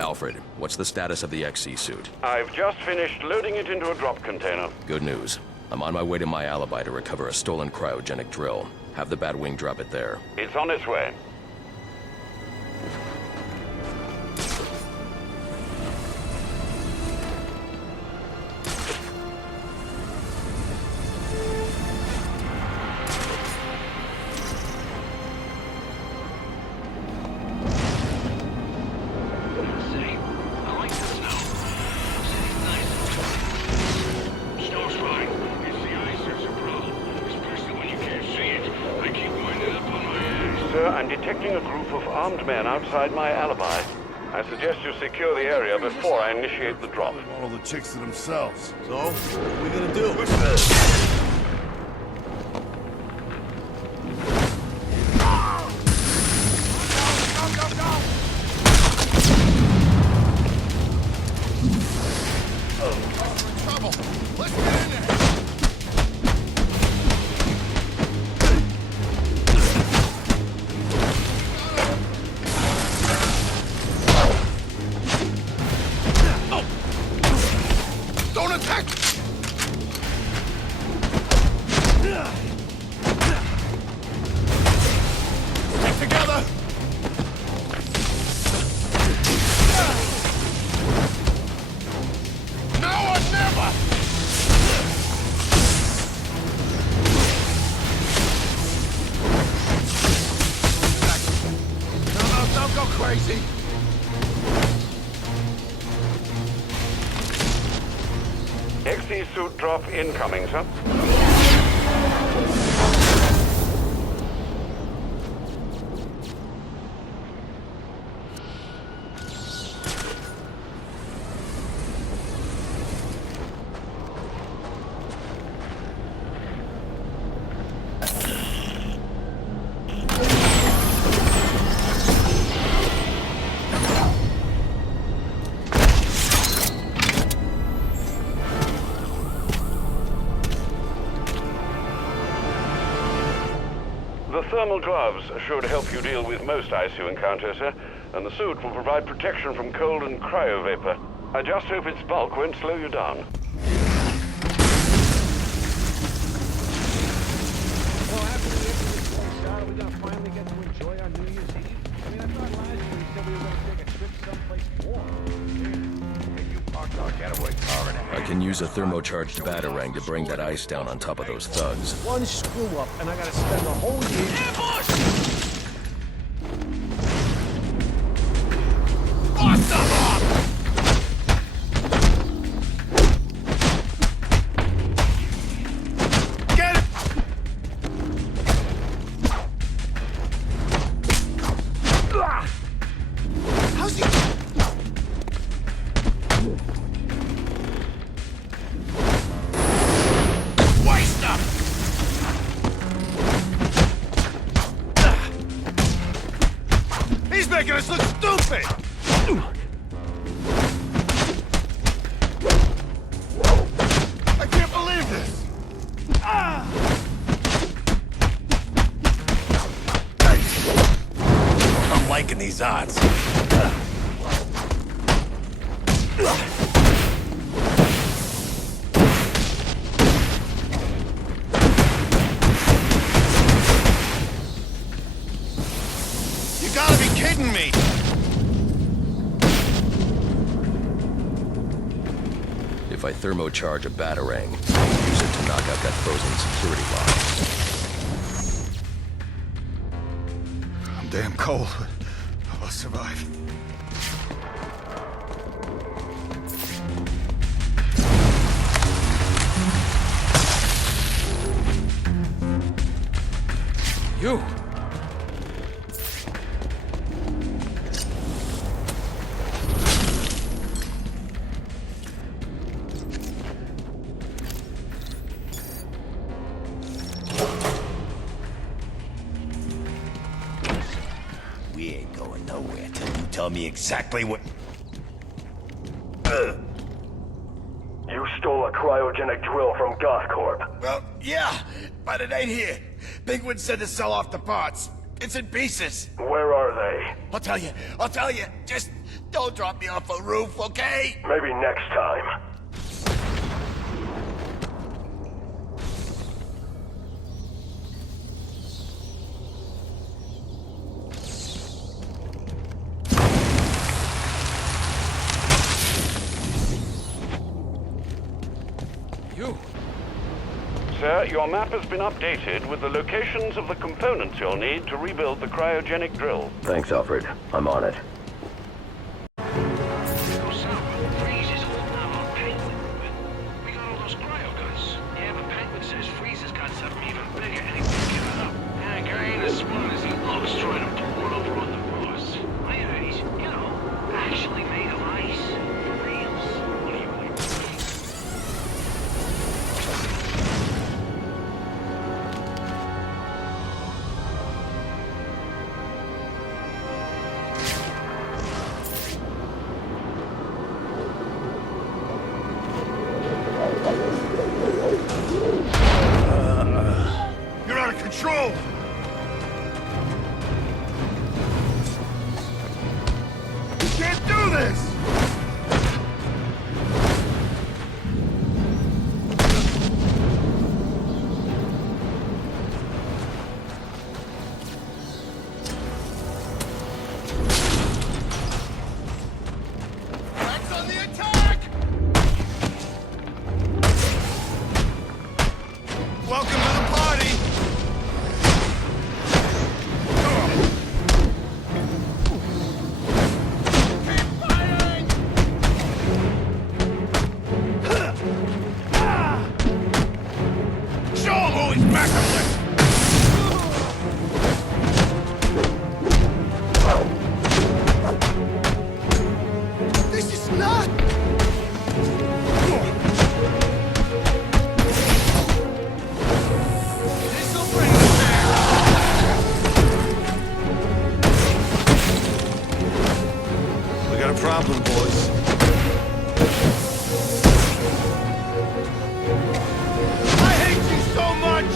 Alfred, what's the status of the XC suit? I've just finished loading it into a drop container. Good news. I'm on my way to my alibi to recover a stolen cryogenic drill. Have the Batwing drop it there. It's on its way. I'm detecting a group of armed men outside my alibi. I suggest you secure the area before I initiate the drop. They want all the chicks to themselves. So, what are we gonna do? What's this? Crazy. XC suit drop incoming, sir. The thermal gloves should help you deal with most ICU encounters, sir, and the suit will provide protection from cold and cryo vapor. I just hope its bulk won't slow you down. Well, after we get this place shot, are we gonna finally get to enjoy our New Year's Eve? I mean, I thought last year we said we were gonna take a trip someplace warm. You parked our getaway car in a I can use a thermocharged Batarang to bring that ice down on top of those thugs. One screw up, and I gotta spend the whole year. ambush! Bust them up! Get it! How's he? Waste up! He's making us look stupid! I can't believe this! I'm liking these odds. You gotta be kidding me! If I thermocharge a Batarang, I'll use it to knock out that frozen security lock. I'm damn cold. I'll survive. You! We ain't going nowhere till you tell me exactly what... You stole a cryogenic drill from Goth Corp. Well, yeah, but it ain't here. Bigwood said to sell off the parts. It's in pieces. Where are they? I'll tell you. I'll tell you. Just don't drop me off a roof, okay? Maybe next time. Sir, your map has been updated with the locations of the components you'll need to rebuild the cryogenic drill. Thanks, Alfred. I'm on it. You're out of control! You can't do this! Let's on the attack! Welcome to the party! Keep fighting! Show him who he's back with! This is not... This'll bring us there! We got a problem, boys. I hate you so much!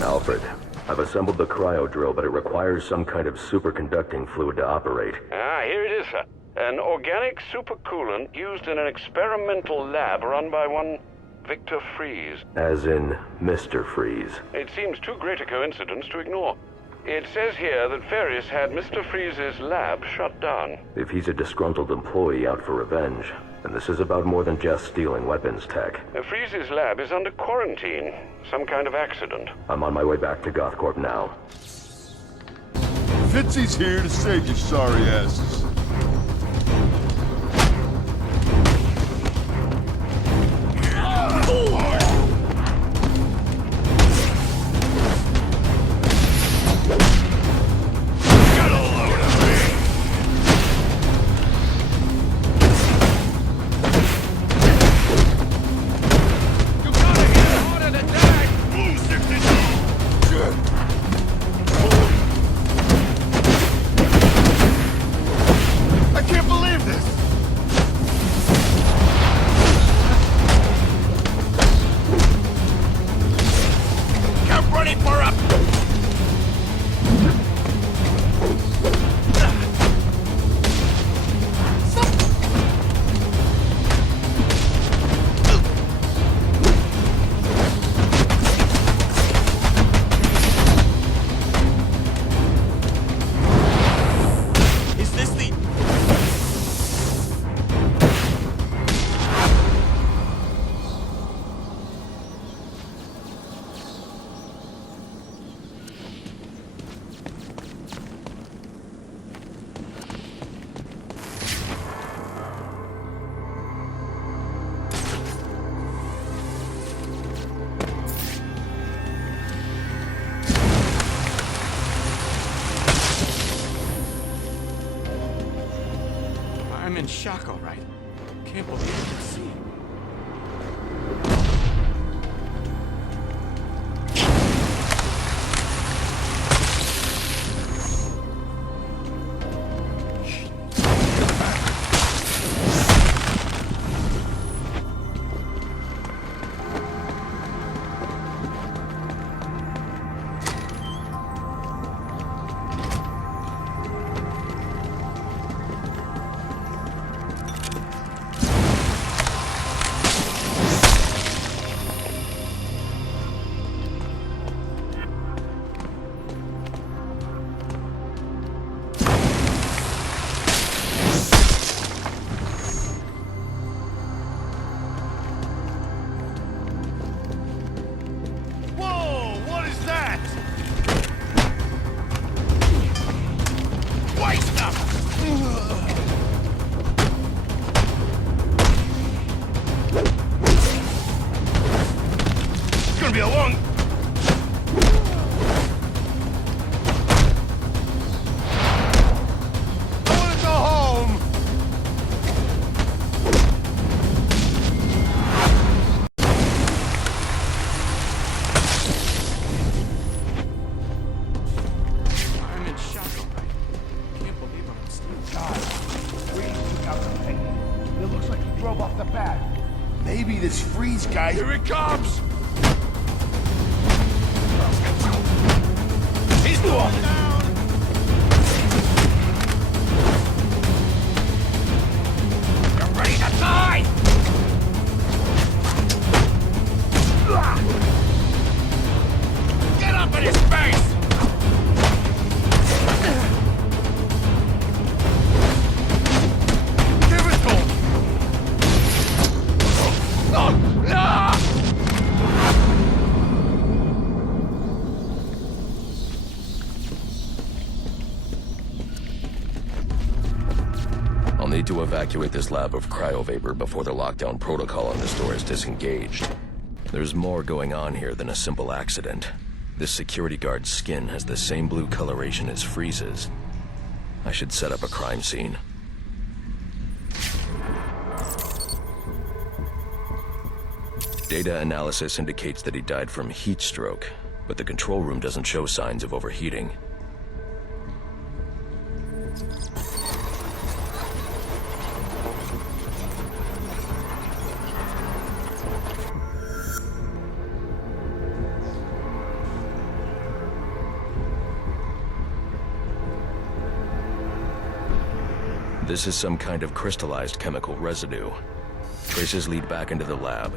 Alfred, I've assembled the cryo drill, but it requires some kind of superconducting fluid to operate. Ah, here it is, sir. An organic supercoolant used in an experimental lab run by one Victor Freeze. As in Mr. Freeze. It seems too great a coincidence to ignore. It says here that Ferris had Mr. Freeze's lab shut down. If he's a disgruntled employee out for revenge, then this is about more than just stealing weapons tech. Freeze's lab is under quarantine. Some kind of accident. I'm on my way back to Gothcorp now. Fitzy's here to save your sorry asses. Get a load of me! You gotta hit harder than that! Move, 62! I can't believe this! Get ready for a... Is this the... I'm in shock, all right. Can't believe I can see. freeze guy. Here it comes! He's falling down! You're ready to die! Get up in his face! Give it to him! Oh, no! I'll need to evacuate this lab of cryovapor before the lockdown protocol on this door is disengaged. There's more going on here than a simple accident. This security guard's skin has the same blue coloration as Freeze's. I should set up a crime scene. Data analysis indicates that he died from heat stroke, but the control room doesn't show signs of overheating. This is some kind of crystallized chemical residue. Traces lead back into the lab.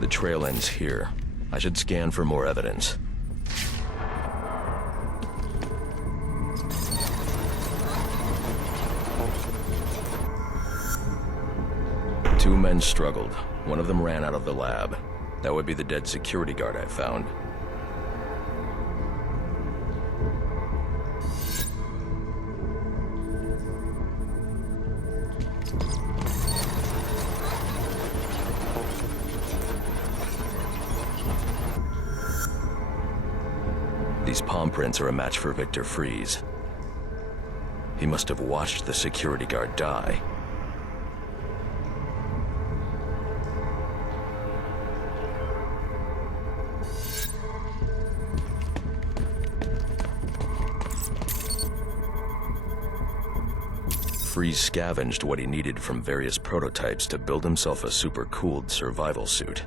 The trail ends here. I should scan for more evidence. Two men struggled. One of them ran out of the lab. That would be the dead security guard I found. These palm prints are a match for Victor Freeze. He must have watched the security guard die. Freeze scavenged what he needed from various prototypes to build himself a super-cooled survival suit.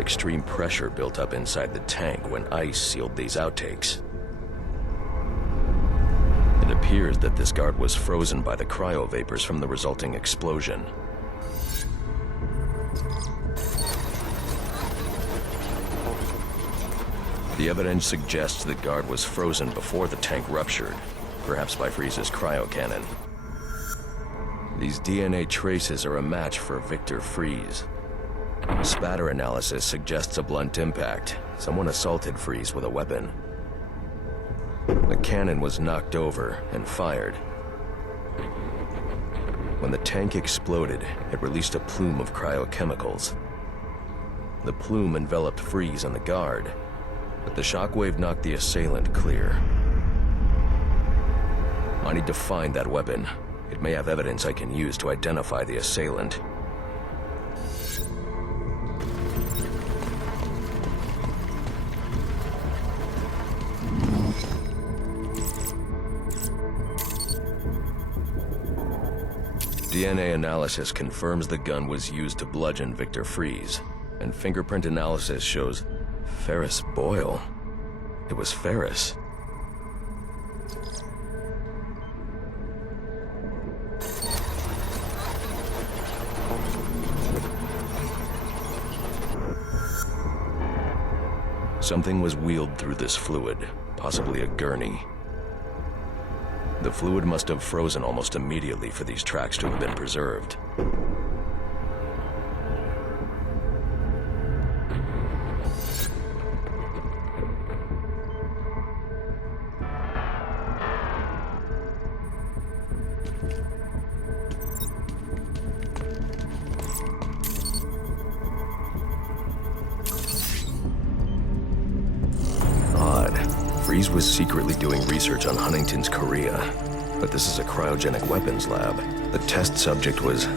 Extreme pressure built up inside the tank when ice sealed these outtakes. It appears that this guard was frozen by the cryovapors from the resulting explosion. The evidence suggests the guard was frozen before the tank ruptured, perhaps by Freeze's cryocannon. These DNA traces are a match for Victor Freeze. Spatter analysis suggests a blunt impact. Someone assaulted Freeze with a weapon. The cannon was knocked over and fired. When the tank exploded, it released a plume of cryochemicals. The plume enveloped Freeze and the guard, but the shockwave knocked the assailant clear. I need to find that weapon. It may have evidence I can use to identify the assailant. DNA analysis confirms the gun was used to bludgeon Victor Freeze, and fingerprint analysis shows Ferris Boyle. It was Ferris. Something was wheeled through this fluid, possibly a gurney. The fluid must have frozen almost immediately for these tracks to have been preserved. Freeze was secretly doing research on Huntington's Korea, but this is a cryogenic weapons lab. The test subject was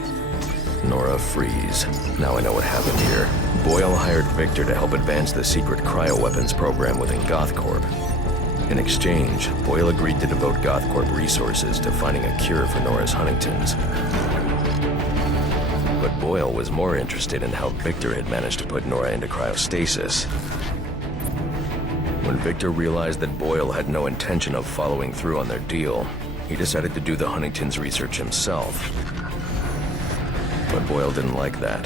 Nora Freeze. Now I know what happened here. Boyle hired Victor to help advance the secret cryoweapons program within GothCorp. In exchange, Boyle agreed to devote GothCorp resources to finding a cure for Nora's Huntington's. But Boyle was more interested in how Victor had managed to put Nora into cryostasis. When Victor realized that Boyle had no intention of following through on their deal, he decided to do the Huntington's research himself. But Boyle didn't like that.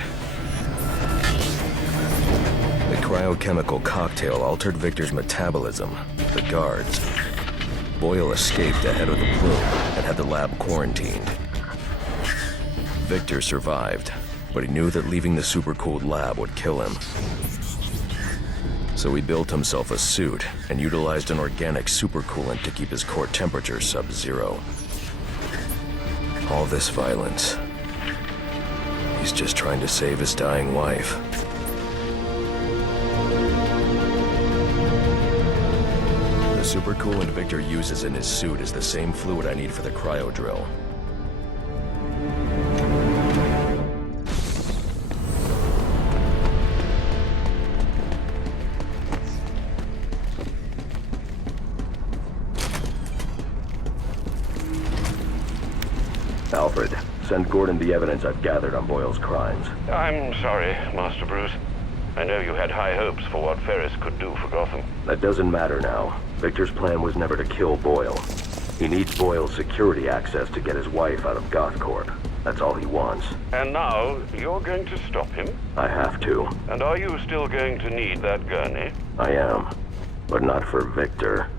The cryochemical cocktail altered Victor's metabolism, the guards. Boyle escaped ahead of the plume and had the lab quarantined. Victor survived, but he knew that leaving the supercooled lab would kill him. So he built himself a suit and utilized an organic supercoolant to keep his core temperature sub-zero. All this violence. He's just trying to save his dying wife. The supercoolant Victor uses in his suit is the same fluid I need for the cryo drill. Alfred, send Gordon the evidence I've gathered on Boyle's crimes. I'm sorry, Master Bruce. I know you had high hopes for what Ferris could do for Gotham. That doesn't matter now. Victor's plan was never to kill Boyle. He needs Boyle's security access to get his wife out of GothCorp. That's all he wants. And now, you're going to stop him? I have to. And are you still going to need that gurney? I am. But not for Victor.